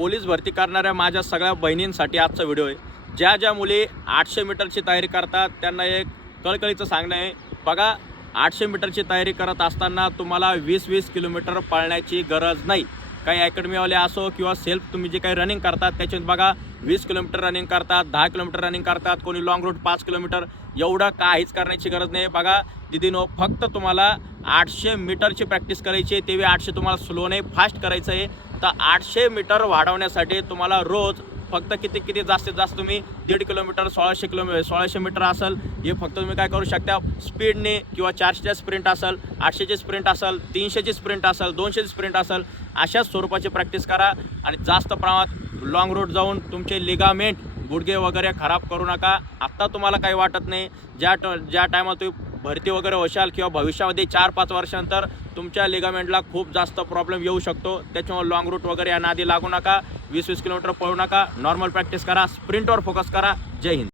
Police भरती करणाऱ्या माझ्या सगळ्या बहिणींसाठी आजचा व्हिडिओ आहे। ज्या मुली 800 मीटरची तयारी करतात त्यांना एक कळकळीचं सांगणं आहे, बघा 800 मीटरची तयारी करत असताना तुम्हाला 20-20 किलोमीटर पळण्याची गरज नाही। काही अकॅडमीवाले असो किंवा सेल्फ तुम्ही जे काही रनिंग करतात त्याच्यात बघा 20 किलोमीटर रनिंग करतात, 10 किलोमीटर रनिंग करतात, कोणी लॉंग रूट 5 किलोमीटर, एवढं काहीच करण्याची गरज नाही। बघा दीदीनो, फक्त तुम्हाला 800 मीटरची प्रॅक्टिस करायची आहे, ते 800 तुम्हाला स्लो नाही फास्ट करायचं आहे। तर 800 मीटर वाढवण्यासाठी तुम्हाला रोज फक्त किती जास्तीत जास्त तुम्ही 1.5 किलोमीटर 1600 मीटर असेल, हे फक्त तुम्ही काय करू शकता स्पीडने, किंवा 400ची स्प्रिंट असेल, 800ची स्प्रिंट असेल, 300ची स्प्रिंट असेल, 200ची स्प्रिंट असेल, अशाच स्वरूपाची प्रॅक्टिस करा। आणि जास्त प्रमाणात लॉंग रूट जाऊन तुमचे लिगामेंट गुडघे वगैरे खराब करू नका। आत्ता तुम्हाला काही वाटत नाही, ज्या टायमात तुम्ही भरती वगैरे होशाल किंवा भविष्यामध्ये 4-5 वर्षानंतर तुमच्या लिगामेंटला खूप जास्त प्रॉब्लेम येऊ शकतो। त्याच्यामुळे लॉंग रूट वगैरे या नादी लागू नका, 20-20 किलोमीटर पळू नका, नॉर्मल प्रॅक्टिस करा, स्प्रिंटवर फोकस करा। जय हिंद।